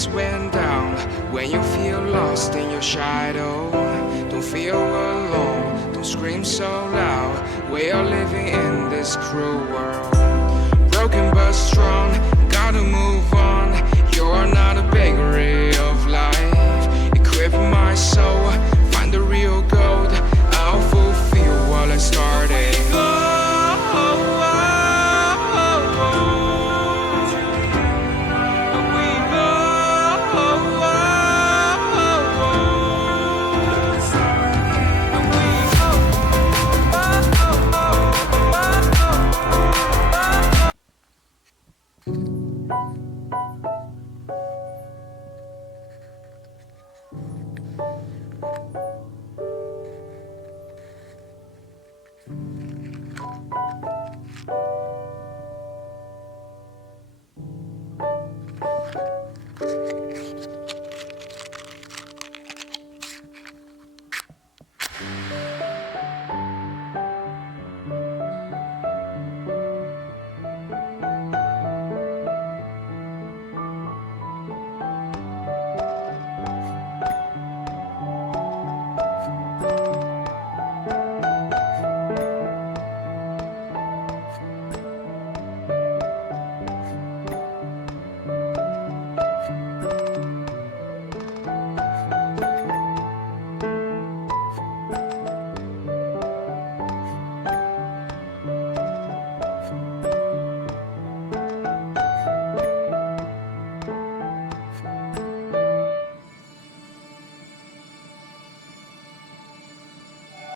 lights went down, when you feel lost in your shadow, don't feel alone, don't scream so loud. We are living in this cruel world, broken but strong, gotta move on.